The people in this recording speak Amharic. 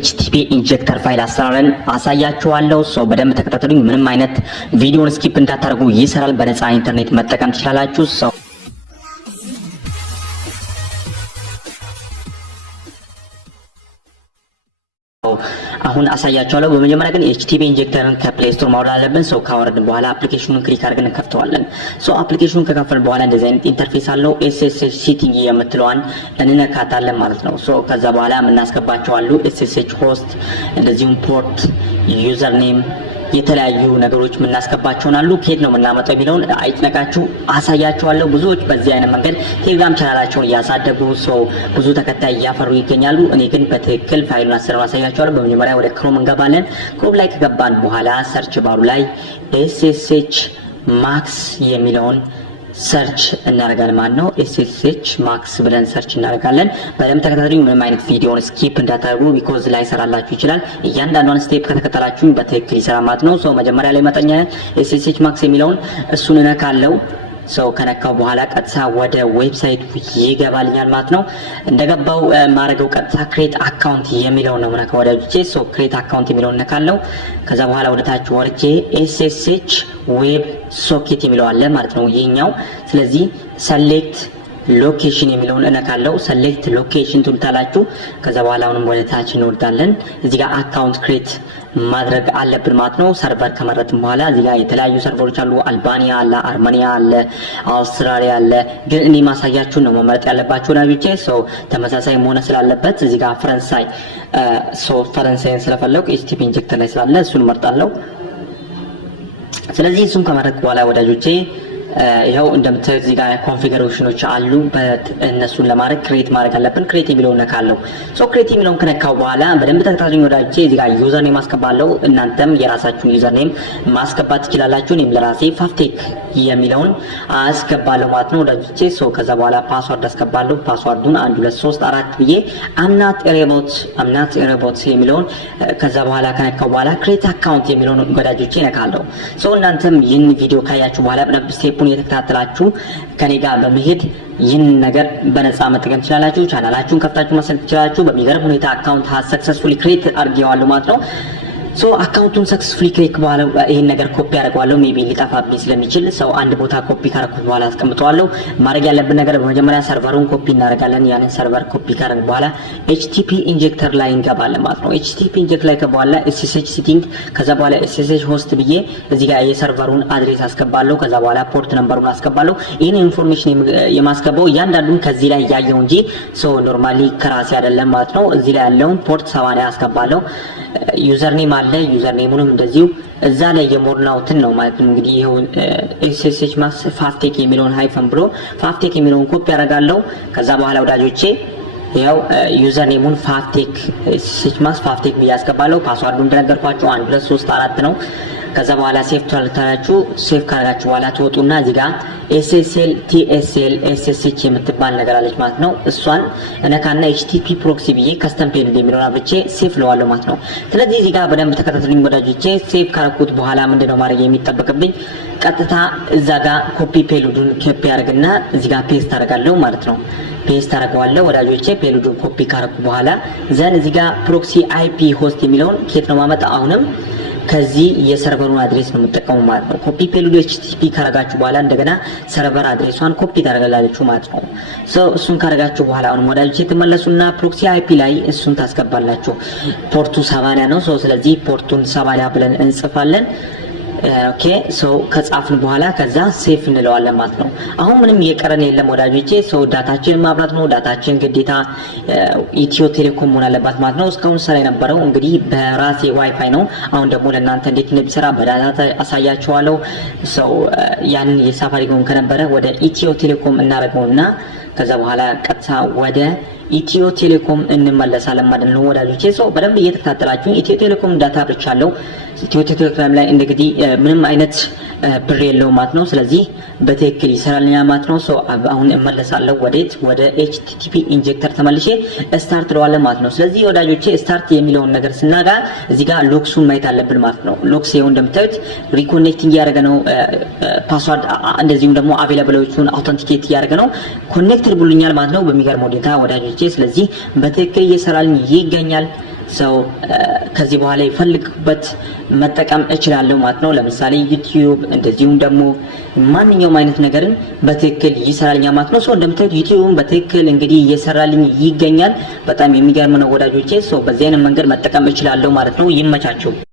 ኤችቲቲፒ ኢንጀክተር ፋይል አሰራርን አሳያችኋለሁ። ሶ በደንብ ተከታተሉኝ። ምንም አይነት ቪዲዮን ስኪፕ እንዳታደርጉ ይሰራል። በነፃ ኢንተርኔት መጠቀም ትችላላችሁ። አሁን አሳያችኋለሁ። በመጀመሪያ ግን ኤችቲቲፒ ኢንጀክተርን ከፕሌይ ስቶር ማውረድ አለብን። ሶ ካወረድን በኋላ አፕሊኬሽኑን ክሊክ አድርገን እንከፍተዋለን። ሶ አፕሊኬሽኑን ከከፈልን በኋላ እንደዚህ አይነት ኢንተርፌስ አለው። ኤስኤስኤች ሴቲንግ የምትለዋን እንነካታለን ማለት ነው። ሶ ከዛ በኋላ የምናስገባቸው አሉ ኤስኤስኤች ሆስት፣ እንደዚሁም ፖርት፣ ዩዘር ኔም የተለያዩ ነገሮች የምናስገባቸውን አሉ። ከየት ነው የምናመጣው የሚለውን አይጥነቃችሁ አሳያችኋለሁ። ብዙዎች በዚህ አይነት መንገድ ቴሌግራም ቻናላቸውን እያሳደጉ ሰው ብዙ ተከታይ እያፈሩ ይገኛሉ። እኔ ግን በትክክል ፋይሉን አሰራሩን አሳያችኋለሁ። በመጀመሪያ ወደ ክሮም እንገባለን። ክሮም ላይ ከገባን በኋላ ሰርች ባሩ ላይ ኤስኤስኤች ማክስ የሚለውን ሰርች እናደርጋለን ማለት ነው። ኤስኤስኤች ማክስ ብለን ሰርች እናደርጋለን። በደንብ ተከታተሉኝ። ምንም አይነት ቪዲዮን ስኪፕ እንዳታደርጉ ቢኮዝ ላይ ሰራላችሁ ይችላል። እያንዳንዱን ስቴፕ ከተከተላችሁ በትክክል ይሰራ ማለት ነው። ሶ መጀመሪያ ላይ መጠኛ ኤስኤስኤች ማክስ የሚለውን እሱን እነካለው። ሶ ከነካው በኋላ ቀጥታ ወደ ዌብሳይት ይገባልኛል ማለት ነው። እንደገባው ማረገው ቀጥታ ክሬት አካውንት የሚለው ነው ማለት ነው። ወደጄ ሶ ክሬት አካውንት የሚለውን ነካለው። ከዛ በኋላ ወደ ታች ወርጄ ኤስኤስኤች ዌብ ሶኬት የሚለው አለ ማለት ነው ይሄኛው። ስለዚህ ሰሌክት ሎኬሽን የሚለውን እነካለው። ሰሌክት ሎኬሽን ትሉታላችሁ። ከዛ በኋላ አሁንም ወደ ታች እንወርዳለን። እዚህ ጋር አካውንት ክሬት ማድረግ አለብን ማለት ነው። ሰርቨር ከመረጥን በኋላ እዚህ ጋር የተለያዩ ሰርቨሮች አሉ። አልባኒያ አለ፣ አርሜኒያ አለ፣ አውስትራሊያ አለ። ግን እኔ ማሳያችሁ ነው መመረጥ ያለባችሁ ናጆቼ። ሶ ተመሳሳይ መሆን ስላለበት እዚህ ጋር ፈረንሳይ ፈረንሳይን ስለፈለኩ ኤችቲቲፒ ኢንጀክተር ላይ ስላለ እሱን መርጣለሁ። ስለዚህ እሱን ከመረጥኩ በኋላ ወዳጆቼ ይሄው እንደምታዩት እዚህ ጋር ኮንፊገሬሽኖች አሉ። እነሱን ለማድረግ ክሬት ማድረግ አለብን። ክሬት የሚለውን ነካለው። ሶ ክሬት የሚለውን ከነካው በኋላ በደንብ ተከታተሉኝ ወዳጆቼ። እዚህ ጋር ዩዘር ኔም አስገባለሁ። እናንተም የራሳችሁን ዩዘር ኔም ማስገባት ትችላላችሁ። እኔም ለራሴ ፋፍቴክ የሚለውን አስገባለሁ ማለት ነው ወዳጆቼ። ሶ ከዛ በኋላ ፓስወርድ አስገባለሁ። ፓስወርዱን 1 2 3 4 ብዬ አምናት ኤሮቦት የሚለውን ከዛ በኋላ ከነካው በኋላ ክሬት አካውንት የሚለውን ወዳጆቼ ነካለው። ሶ እናንተም ይህን ቪዲዮ ካያችሁ በኋላ በደንብ ስቴፑን የተከታተላችሁ ከኔ ጋር በመሄድ ይህን ነገር በነፃ መጠቀም ትችላላችሁ። ቻናላችሁን ከፍታችሁ ማሰልት ትችላላችሁ። በሚገርም ሁኔታ አካውንት ሰክሰስፉሊ ክሬት አድርጌዋለሁ ማለት ነው። ሶ አካውንቱን ሰክሰስፉሊ ክሬት በኋላ ይሄን ነገር ኮፒ አደርገዋለሁ። ሜቢ ሊጠፋብኝ ስለሚችል ሰው አንድ ቦታ ኮፒ ካረኩት በኋላ አስቀምጠዋለሁ። ማድረግ ያለብን ነገር በመጀመሪያ ሰርቨሩን ኮፒ እናደርጋለን። ያንን ሰርቨር ኮፒ ካደረግን በኋላ ኤችቲቲፒ ኢንጀክተር ላይ እንገባለን ማለት ነው። ኤችቲቲፒ ኢንጀክተር ላይ ከበኋላ ኤስኤስኤች ሴቲንግ ከዛ በኋላ ኤስኤስኤች ሆስት ብዬ እዚህ ጋር የሰርቨሩን አድሬስ አስገባለሁ። ከዛ በኋላ ፖርት ነምበሩን አስገባለሁ። ይሄን ኢንፎርሜሽን የማስገባው እያንዳንዱን ከዚህ ላይ ያየው እንጂ ሶ ኖርማሊ ከራሴ አይደለም ማለት ነው። እዚህ ላይ ያለውን ፖርት 80 አስገባለሁ። ዩዘር ኔም አለ። ዩዘር ኔሙንም እንደዚሁ እዛ ላይ የሞላውትን ነው ማለት ነው። እንግዲህ ይሄው ኤስኤስኤች ማክስ ፋፍቴክ የሚለውን ሃይፈን ብሎ ፋፍቴክ የሚለውን ኮፒ አደርጋለሁ። ከዛ በኋላ ወዳጆቼ ያው ዩዘር ኔሙን ፋፍቴክ ኤስኤስኤች ማክስ ፋፍቴክ ብያስገባለሁ። ፓስዋርዱን እንደነገርኳችሁ 1 2 3 4 ነው። ከዛ በኋላ ሴቭ ታላችሁ። ሴቭ ካደረጋችሁ በኋላ ትወጡና እዚህ ጋር ኤስኤስኤል ቲኤስኤል ኤስኤስኤች የምትባል ነገር አለች ማለት ነው። እሷን እነካና ኤችቲቲፒ ፕሮክሲ ብዬ ከስተም ፔጅ የሚለውን አብርቼ ሴቭ ለዋለሁ ማለት ነው። ስለዚህ እዚህ ጋር በደንብ ተከታተሉኝ ወዳጆቼ። ሴቭ ካረኩት በኋላ ምንድነው ማድረግ የሚጠበቅብኝ? ቀጥታ እዛ ጋር ኮፒ ፔሉዱን ኮፒ አድርግና እዚህ ጋር ፔስት አደርጋለሁ ማለት ነው። ፔስት አደርገዋለሁ ወዳጆቼ። ፔሉዱን ኮፒ ካረኩ በኋላ ዘን እዚህ ጋር ፕሮክሲ አይፒ ሆስት የሚለውን ኬት ነው ማመጣ አሁንም ከዚህ የሰርቨሩን አድሬስ ነው የምትጠቀሙ ማለት ነው። ኮፒ ፔሉድ ኤችቲቲፒ ካረጋችሁ በኋላ እንደገና ሰርቨር አድሬሷን ኮፒ ታደርጋላችሁ ማለት ነው። ሶ እሱን ካረጋችሁ በኋላ አሁን ወዳጆቼ ትመለሱና ፕሮክሲ አይፒ ላይ እሱን ታስገባላችሁ። ፖርቱ 80 ነው። ሶ ስለዚህ ፖርቱን 80 ብለን እንጽፋለን። ኦኬ ሶ ከጻፍን በኋላ ከዛ ሴፍ እንለዋለን ማለት ነው። አሁን ምንም የቀረን የለም ወዳጆቼ። ሶ ዳታችንን ማብራት ነው። ዳታችን ግዴታ ኢትዮ ቴሌኮም መሆን አለባት ማለት ነው። እስካሁን ሰራ የነበረው እንግዲህ በራሴ ዋይፋይ ነው። አሁን ደግሞ ለእናንተ እንዴት እንደሚሰራ በዳታ አሳያችኋለሁ። ሶ ያን የሳፋሪኮም ከነበረ ወደ ኢትዮ ቴሌኮም እናደርገውና ከዛ በኋላ ቀጥታ ወደ ኢትዮ ቴሌኮም እንመለሳለን ማለት ነው ወዳጆቼ። ሶ በደንብ እየተከታተላችሁ ኢትዮ ቴሌኮም ዳታ ብቻለሁ። ኢትዮ ቴሌኮም ላይ እንግዲህ ምንም አይነት ብር የለውም ማለት ነው። ስለዚህ በትክክል ይሰራልኛል ማለት ነው። ሶ አሁን እመለሳለሁ ወደ ኤችቲቲፒ ኢንጀክተር ተመልሼ ስታርት ለዋለን ማለት ነው። ስለዚህ ወዳጆቼ ስታርት የሚለውን ነገር ስናጋ እዚህ ጋር ሎክሱን ማየት አለብን ማለት ነው። ሎክስ ይኸው እንደምታዩት ሪኮኔክቲንግ ያደረገ ነው። ፓስዋርድ እንደዚሁም ደግሞ አቬላብሎቹን አውተንቲኬት ያደረገ ነው። ኮኔክትድ ብሉኛል ማለት ነው በሚገርም ሁኔታ ወዳጆቼ። ስለዚህ በትክክል እየሰራልኝ ይገኛል። ሰው ከዚህ በኋላ ይፈልግበት መጠቀም እችላለሁ ማለት ነው። ለምሳሌ ዩቲዩብ እንደዚሁም ደግሞ ማንኛውም አይነት ነገርን በትክክል ይሰራልኛል ማለት ነው። እንደምታዩት ዩቲዩብን በትክክል እንግዲህ እየሰራልኝ ይገኛል። በጣም የሚገርም ነው ወዳጆቼ። በዚህ አይነት መንገድ መጠቀም እችላለሁ ማለት ነው። ይመቻችሁ።